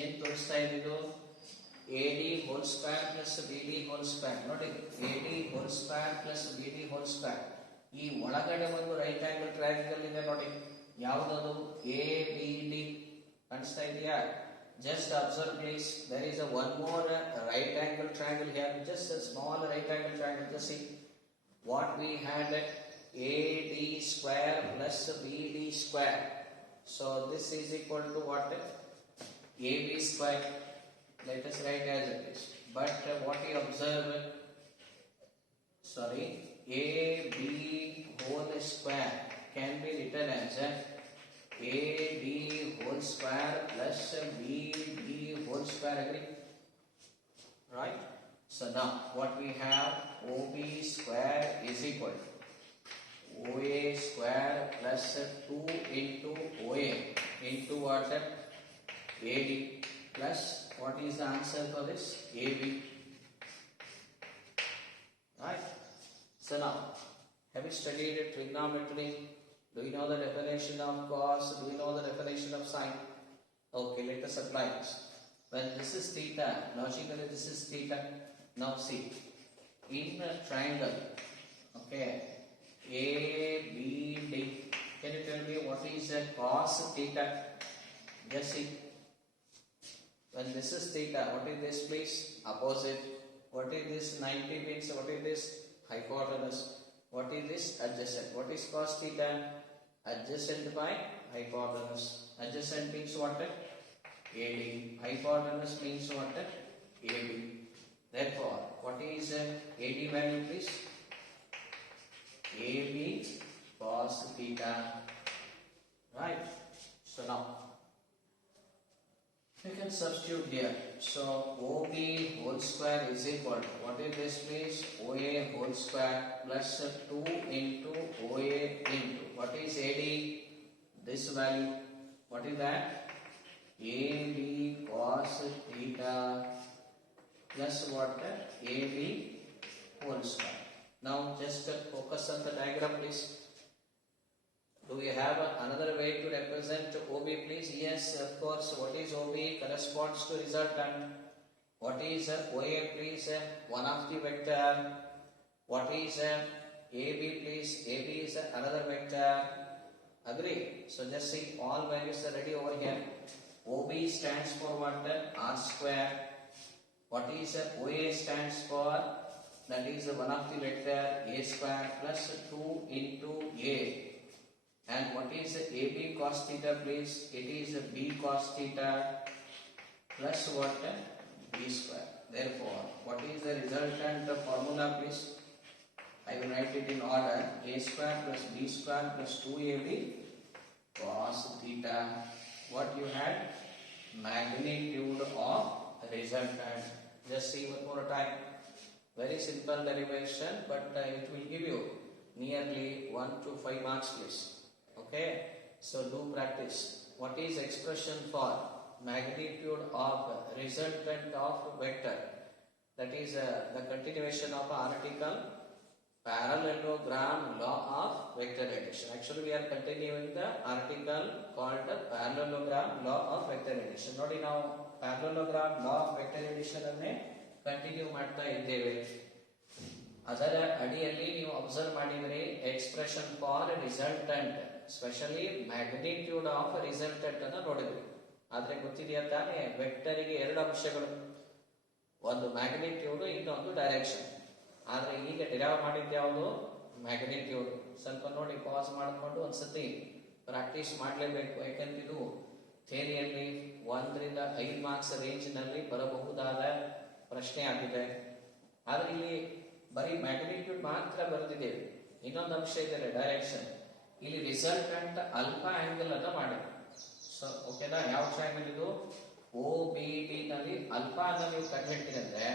ಏನು ತೋರಿಸ್ತಾ ಇದ್ದು? AD whole square plus BD whole square. ನೋಡಿ AD whole square plus BD whole square. ಈ ಒಳಗಡೆ ಒಂದು right angle triangle ಇದೆ ನೋಡಿ, ಯಾವುದದು? ABD. ಕಾಣಿಸ್ತಾ ಇದೆಯಾ? Just observe please, there is a one more right angle triangle here, just a small right angle triangle. Just see what we had, AD square plus BD square. So this is equal to what? AB square. Let us write as it is. But what we observe, sorry, AB whole square can be written as AD whole square plus BD whole square. Agree? Right? So now what we have, OB square is equal to OA square plus 2 into OA into what? AD plus what is the answer for this? AB. Right? So now, have you studied trigonometry? Do you know the definition of cos? Do you know the definition of sine? Okay, let us apply this. When this is theta, logically this is theta. Now see, in a triangle, okay, ABD, can you tell me what is a cos theta? Just see. When this is theta, what is this please? Opposite. What is this 90 means? What is this? Hypotenuse. What is this? Adjacent. What is cos theta? Adjacent by hypotenuse. Adjacent means what? AD. Hypotenuse means what? AB. Therefore, what is AD value please? AB cos theta. Right? So now, you can substitute here. So OB whole square is equal to, what is this please? OA whole square plus 2 into OA into, what is AD? This value. What is that? AB cos theta plus what? AB whole square. Now just focus on the diagram, please. Do we have another way to represent OB, please? Yes, of course. What is OB? Corresponds to resultant. What is OA, please? One of the vector. What is AB, please? AB is another vector. Agree? So just see, all values are ready over here. OB stands for what? R square. What is OA stands for? That is one of the vector A square plus 2 into A. And what is AB cos theta, please? It is B cos theta plus what? B square. Therefore, what is the resultant formula, please? I will write it in order. A square plus B square plus 2AB cos theta. What you had? Magnitude of resultant. Just see one more time. Very simple derivation, but it will give you nearly 1 to 5 marks, please. Okay, so do practice. What is expression for magnitude of resultant of vector? That is the continuation of article parallelogram law of vector addition. Actually, we are continuing the article called the parallelogram law of vector addition. Nodi now parallelogram law of vector addition anne continue ಮಾಡ್ತಾ ಇದ್ದೇವೆ. ಅದರ ಅಡಿಯಲ್ಲಿ ನೀವು observe ಮಾಡಿದರೆ expression for resultant specially magnitude of resultant ಅನ್ನು ನೋಡಿದ್ವಿ. ಆದ್ರೆ ಗೊತ್ತಿದೆಯಾ ತಾನೇ, ವೆಕ್ಟರಿಗೆ ಎರಡು ಅಂಶಗಳು, ಒಂದು ಮ್ಯಾಗ್ನಿಟ್ಯೂಡ್, ಇನ್ನೊಂದು ಡೈರೆಕ್ಷನ್. ಆದ್ರೆ ಈಗ ಡಿರೈವ್ ಮಾಡಿದ್ದು ಯಾವುದು? ಮ್ಯಾಗ್ನಿಟ್ಯೂಡ್. ಸ್ವಲ್ಪ ನೋಡಿ, ಪಾಸ್ ಮಾಡಿಕೊಂಡು ಒಂದ್ಸತಿ ಪ್ರಾಕ್ಟೀಸ್ ಮಾಡಲೇಬೇಕು. ಯಾಕಂದ್ರೆ ಇದು ಥಿಯರಿಯಲ್ಲಿ 1 ರಿಂದ 5 ಮಾರ್ಕ್ಸ್ ರೇಂಜ್ ನಲ್ಲಿ ಬರಬಹುದಾದ ಪ್ರಶ್ನೆ ಆಗಿದೆ. ಆದ್ರೆ ಇಲ್ಲಿ ಬರೀ ಮ್ಯಾಗ್ನಿಟ್ಯೂಡ್ ಮಾತ್ರ ಬರೆದಿದ್ದೇವೆ. ಇನ್ನೊಂದು ಅಂಶ ಇದೆ, ಡೈರೆಕ್ಷನ್. ಇಲ್ಲಿ ರಿಸಲ್ಟೆಂಟ್ ಅಲ್ಫಾ ಆಂಗಲ್ ಅನ್ನ ಮಾಡಿದೆ. ಸೊ ಓಕೆನಾ? ಯಾವ ಟ್ರಯಾಂಗಲ್ ಇದು? OBD ನಲ್ಲಿ ಅಲ್ಫಾ ಅನ್ನ ನೀವು ಕಂಡುಹಿಡಿದ್ರೆ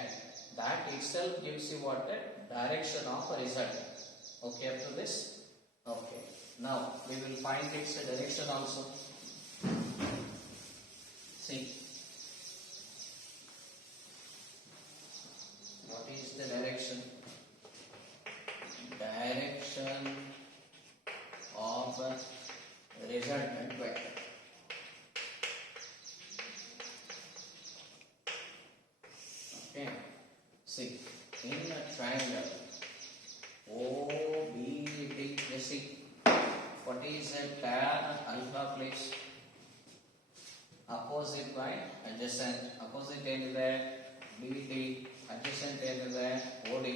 that itself gives you what? Direction of a result. Okay, up to this? Okay. Now we will find its direction also. See, what is the direction? Direction of a resultant vector. Okay. See, in a triangle OBD, let's see, what is a tan alpha, please? Opposite by adjacent. Opposite ಏನಿದೆ? BD. Adjacent ಏನಿದೆ? OD.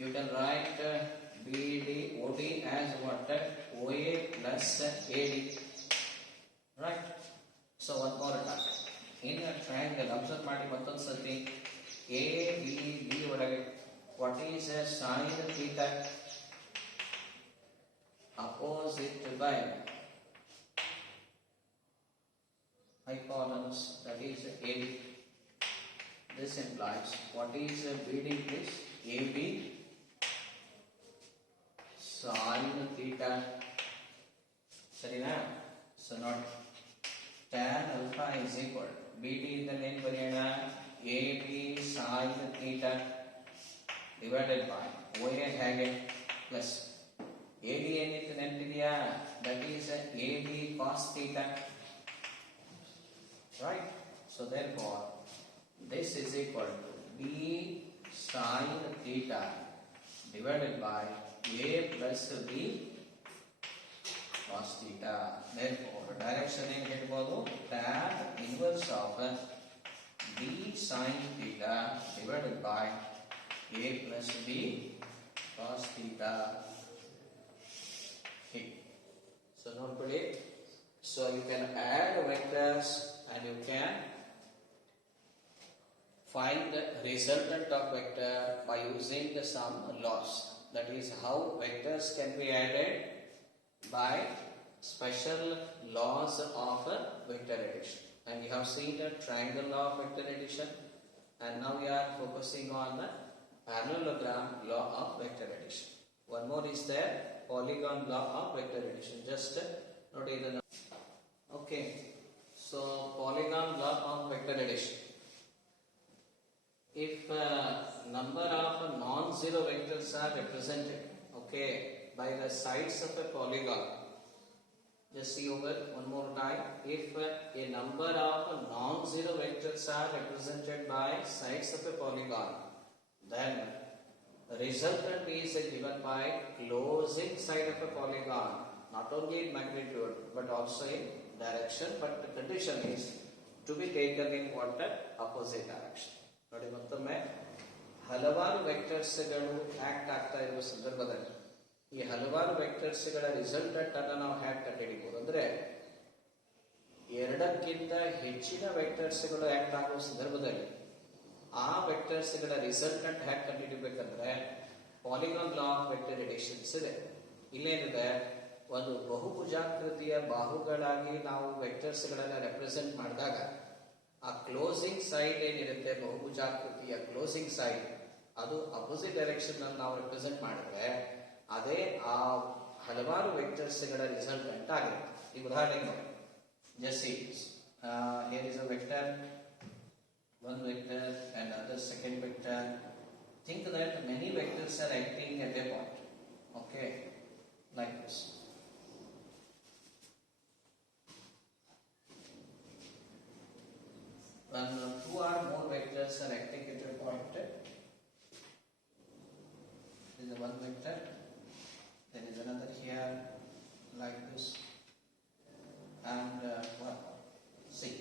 You can write BD OD as what? OA plus AD. Right? So one more time. In a triangle, observe ಮಾಡಿ ಮತ್ತೊಂದು ಸತಿ. ABD ಒಳಗೆ what is a sin theta? Opposite by hypotenuse, that is AD. This implies what is BD, please? AB sin theta. ಸರಿನಾ? So not tan alpha is equal BD ಇಂದ ಏನು ಬರೆಯೋಣ? AB sin theta divided by OA ಹೇಗೆ plus AD ಏನಿತ್ತು ನೆನಪಿದೆಯಾ? that is AB cos theta. Right? So therefore this is equal to B sin theta divided by A plus B cos theta. Therefore direction ಏನು ಹೇಳ್ಬೋದು? tan inverse of B sin theta divided by A plus B cos theta. Okay. So notepad. So you can add vectors and you can find the resultant of vector by using some laws. That is how vectors can be added by special laws of vector addition. And we have seen the triangle law of vector addition, and now we are focusing on the parallelogram law of vector addition. One more is there, polygon law of vector addition. Just note it. Okay, so polygon law of vector addition. If number of non-zero are represented, okay, by the sides of a polygon. Just see over one more time. If a number of non-zero vectors are represented by sides of a polygon, then the resultant is given by closing side of a polygon, not only in magnitude but also in direction, but the condition is to be taken in what? Opposite direction. ನೋಡಿ ಮತ್ತೊಮ್ಮೆ ಹಲವಾರು ವೆಕ್ಟರ್ಸ್ಗಳು act ಆಗ್ತಾ ಇರುವ ಸಂದರ್ಭದಲ್ಲಿ ಈ ಹಲವಾರು ವೆಕ್ಟರ್ಸ್ಗಳ resultant ಅನ್ನು ನಾವು ಹ್ಯಾಕ್ ಕಂಡುಹಿಡಿಬಹುದು ಅಂದ್ರೆ ಎರಡಕ್ಕಿಂತ ಹೆಚ್ಚಿನ ವೆಕ್ಟರ್ಸ್ಗಳು ಆಕ್ಟ್ ಆಗುವ ಸಂದರ್ಭದಲ್ಲಿ ಆ ವೆಕ್ಟರ್ಸ್ಗಳ ರಿಸಲ್ಟೆಂಟ್ ಹ್ಯಾಕ್ ಕಂಡುಹಿಡಿಬೇಕಂದ್ರೆ polygon law of vector additions ಇದೆ. ಇಲ್ಲೇನಿದೆ, ಒಂದು ಬಹುಭುಜಾಕೃತಿಯ ಬಾಹುಗಳಾಗಿ ನಾವು ವೆಕ್ಟರ್ಸ್ಗಳನ್ನ ರೆಪ್ರೆಸೆಂಟ್ ಮಾಡಿದಾಗ ಆ ಕ್ಲೋಸಿಂಗ್ ಸೈಡ್ ಏನಿರುತ್ತೆ, ಬಹುಭುಜಾಕೃತಿಯ ಕ್ಲೋಸಿಂಗ್ ಸೈಡ್, ಅದು ಅಪೋಸಿಟ್ ಡೈರೆಕ್ಷನ್ ಅಲ್ಲಿ ನಾವು ರೆಪ್ರೆಸೆಂಟ್ ಮಾಡಿದ್ರೆ ಅದೇ ಆ ಹಲವಾರು ವೆಕ್ಟರ್ಸ್ಗಳ ರಿಸಲ್ಟೆಂಟ್ ಆಗಿರುತ್ತೆ. ಈ ಉದಾಹರಣೆಗೆ ನೋಡಿ, just here is a vector, one vector and other second vector. Think that many vectors are acting at a point, okay, like this. When two or more vectors are acting at a point, there is one vector, there is another here, like this, and see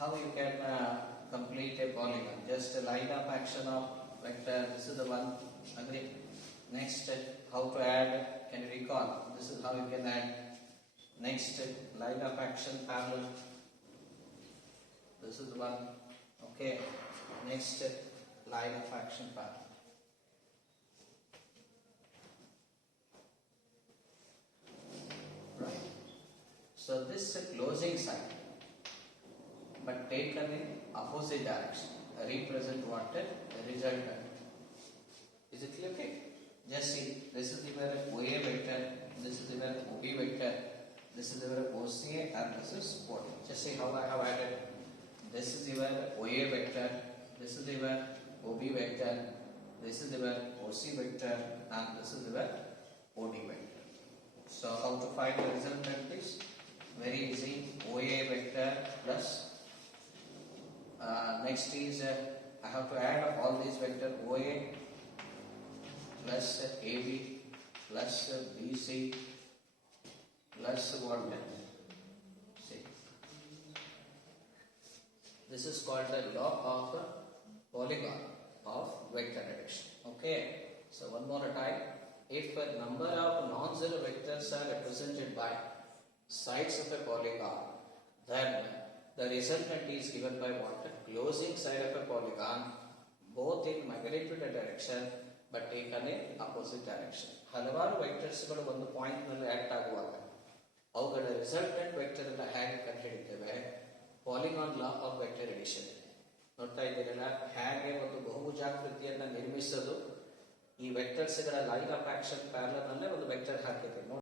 how you can complete a polygon. Just a line of action of vector. This is the one. Agree. Next, how to add? Can you recall? This is how you can add. Next, line of action parallel. This is the one. Okay. Next, line of action parallel. Right. So this is a closing side, but taken in opposite direction. Represent what? The resultant. Is it clear? Okay. Just see, this is the OA vector, this is the OB vector, this is the OCA, and this is OD. Just see how I have added. This is the OA vector, this is the OB vector, this is the OC vector, and this is the OD vector. So how to find the resultant is very easy. OA vector plus next is I have to add up all these vector OA plus AB plus BC plus what? See, this is called the law of polygon of vector addition. Okay, so one more time. If a number of non-zero vectors are represented by sides of a polygon, then the resultant is given by what? Closing side of a polygon, both in magnitude direction but taken in opposite direction. ಹಲವಾರು ವೆಕ್ಟರ್ಸ್ಗಳು ಒಂದು point ನಲ್ಲಿ act ಆಗುವಾಗ ಅವುಗಳ resultant vector ಅನ್ನ ಹೇಗೆ ಕಂಡುಹಿಡಿತೇವೆ? Polygon law of vector addition. ನೋಡ್ತಾ ಇದ್ದೀರಲ್ಲ ಹೇಗೆ ಒಂದು ಬಹುಭುಜಾಕೃತಿಯನ್ನ ನಿರ್ಮಿಸೋದು. ಈ ವೆಕ್ಟರ್ಸ್ಗಳ ಲೈನ್ ಆಫ್ ಆಕ್ಷನ್ ಪ್ಯಾರಲಲ್ ನಲ್ಲೇ ಒಂದು ವೆಕ್ಟರ್ ಹಾಕಿದೆ.